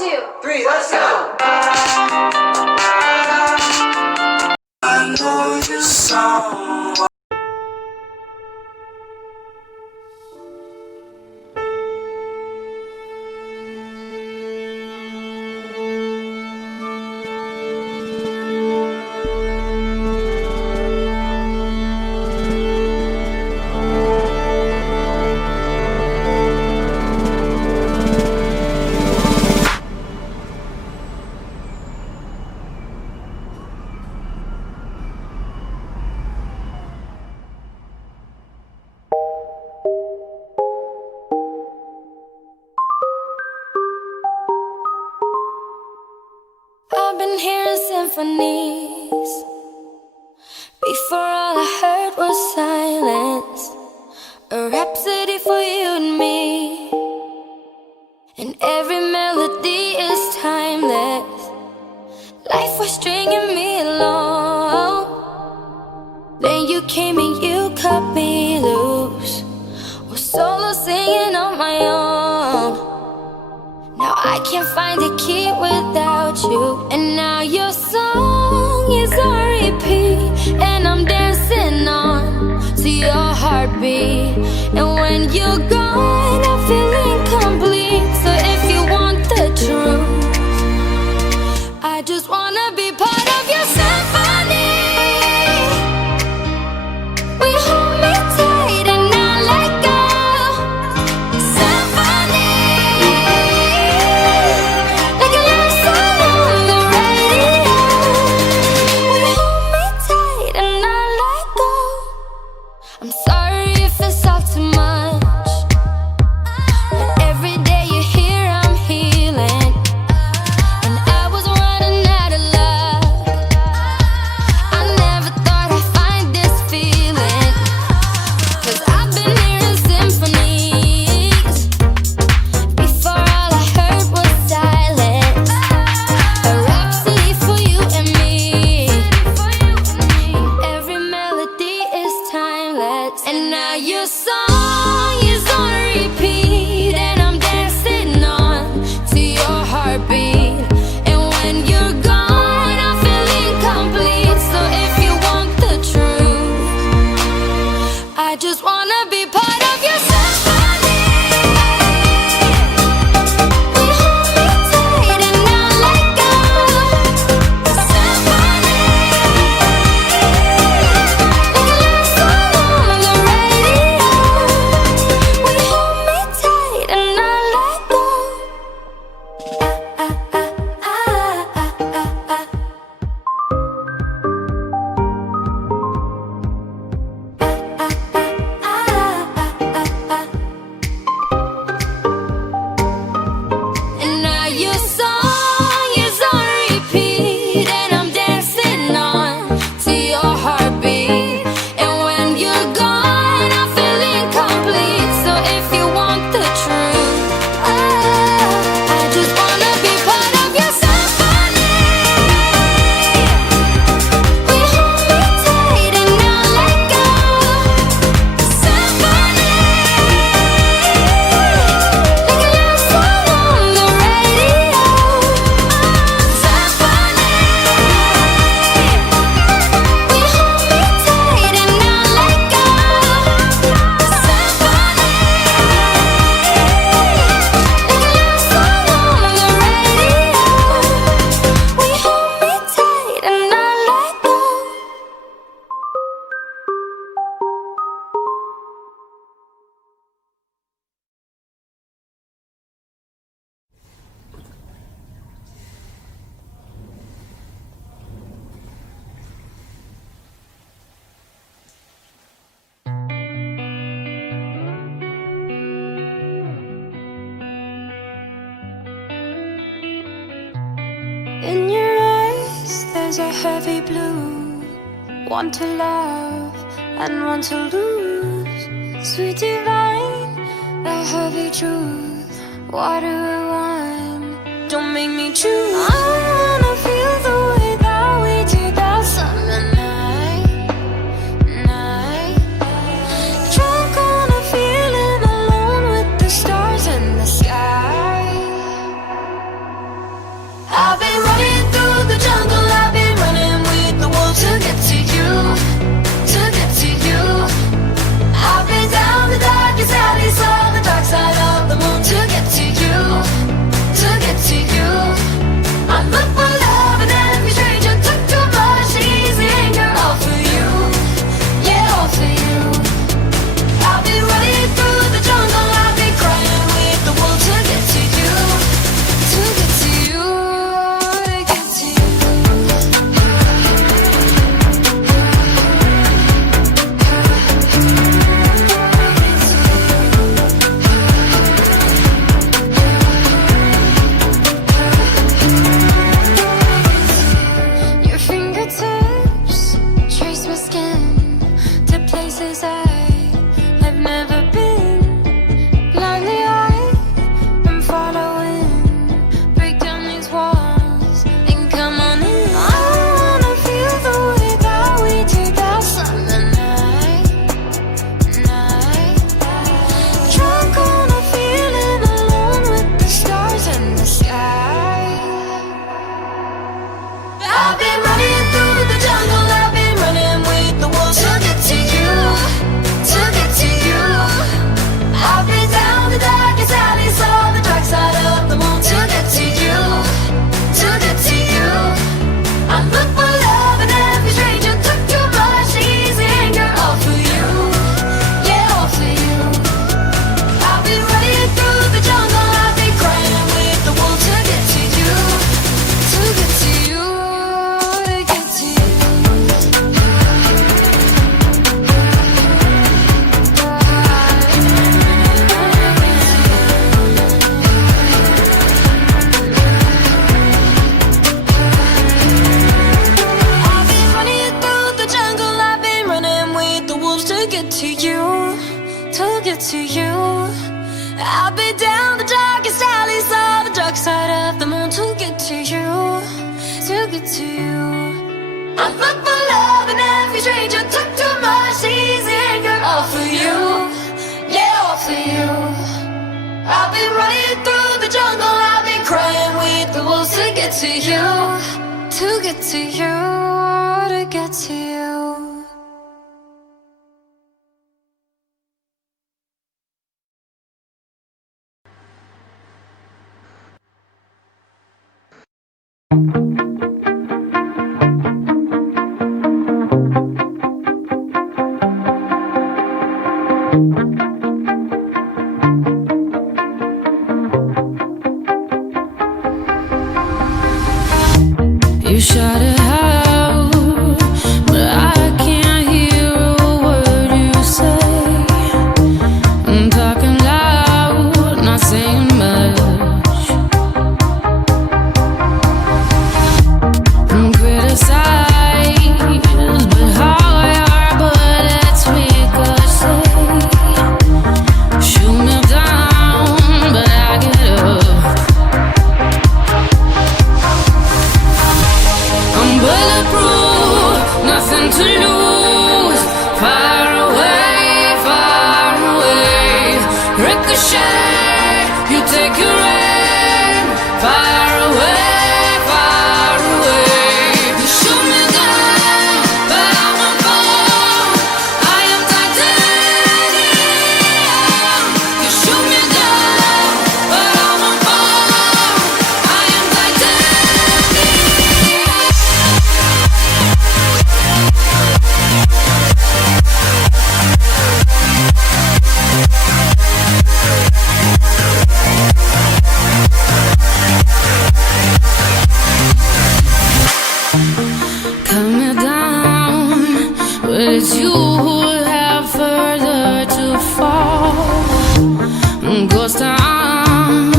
2, 3, let's go! I know you sound. I've been hearing symphonies. Before all I heard was silence. A rhapsody for you and me. And every melody is timeless. Life was stringing me along. Then you came and you cut me loose. Was solo singing on my own. Now I can't find the key without you. And now your song is on repeat. And I'm dancing on to your heartbeat. And when you're gone, I feel incomplete. So if you want the truth, I just wanna be part of your symphony. We hold me tight and not let go. Symphony, like a love song on the radio. We hold me tight and not let go. I'm sorry if it's all too much, but every day you're here I'm healing. And I was running out of luck. I never thought I'd find this feeling. 'Cause I've been hearing symphonies. Before all I heard was silence. A rhapsody for you and me. And every melody is timeless. And now your song is on repeat. And I'm dancing on to your heartbeat. And when you're gone, I feel incomplete. So if you want the truth, I just wanna be part of your symphony. We hold me tight and not let go. Symphony, like a love song on the radio. We hold me tight and not let go. And now your song is on repeat. And I'm dancing on to your heartbeat. And when you're gone, I feel incomplete. So if you want the truth, I just wanna be part of your symphony. We hold me tight and not let go. Symphony, like a love song on the radio. Symphony, we hold me tight and not let go. Symphony, like a love song on the radio. We hold me tight and not let go. In your eyes, there's a heavy blue. One to love and one to lose. Sweet divine, the heavy truth. Water or wine, don't make me choose. I wanna feel the way that we did that summer night. Drunk on a feeling alone with the stars in the sky. to you. I look for love in every stranger, took too much easy anger. All for you, yeah, all for you. I've been running through the jungle, I've been crying with the wolves to get to you. To get to you, to get to you. You shout it out, but I can't hear a word you say. I'm talking loud, not saying much. I'm criticized, but how your bullets ricochet. Shoot me down, but I get up. I'm bulletproof, nothing to lose. Far away, ricochet. You take your aim. Far away. You shoot me down, but I won't fall. I am titanium. You shoot me down, but I won't fall. I am titanium. Cut me down, but it's you who have further to fall. Ghost town,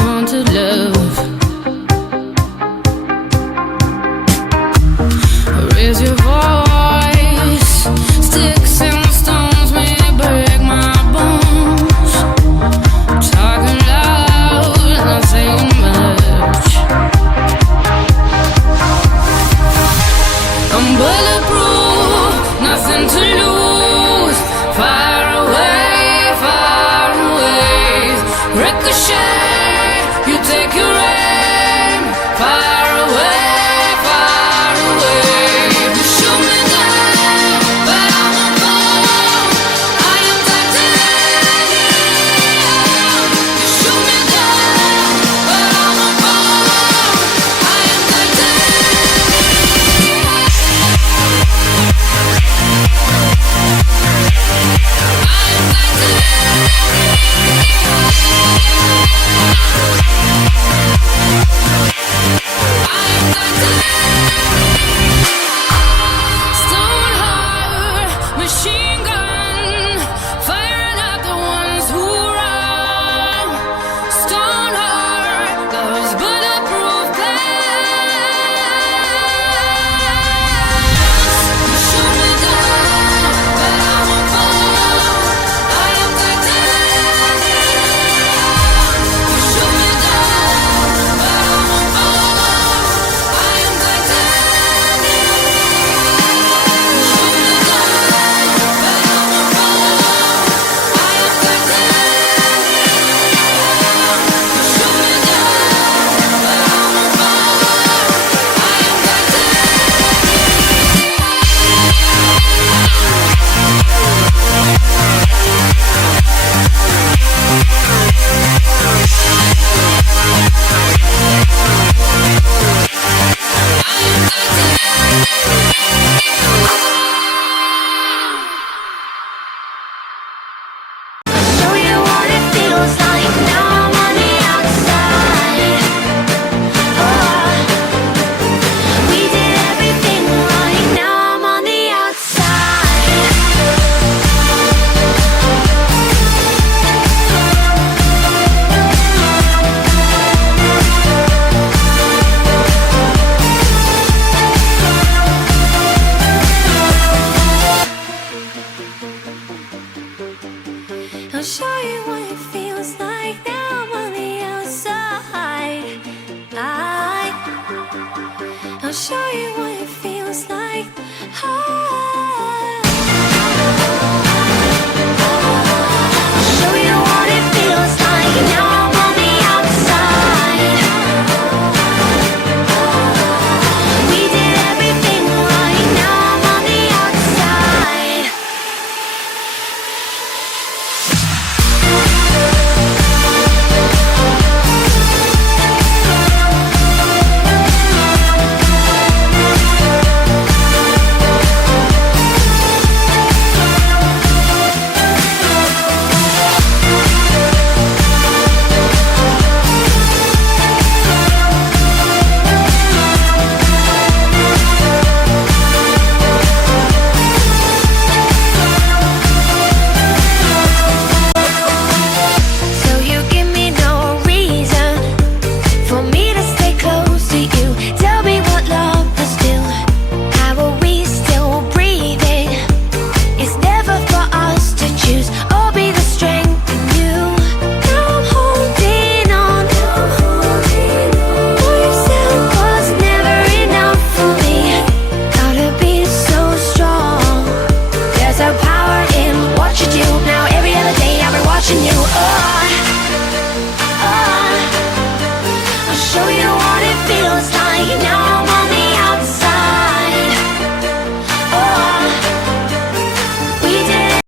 haunted love. Raise your voice, sticks and stones may break my bones. Talking loud, not saying much. I'm bulletproof, nothing to lose. Far away, ricochet. You take your aim. Far away. You shoot me down, but I won't fall. I am titanium. You shoot me down, but I won't fall. I am Stone heart, machine gun, firing at the ones who run. Stone heart, those bulletproof glass. You shoot me down, but I won't fall. I am titanium. You shoot me down, but I won't fall. I am titanium. You shoot me down, but I won't fall. I am titanium. You shoot me down, but I won't fall. I am Show you what it feels like. Now I'm on the outside. Oh, we did everything right. Now I'm on the outside. I'll show you what it feels like. Now I'm on the outside. I'll show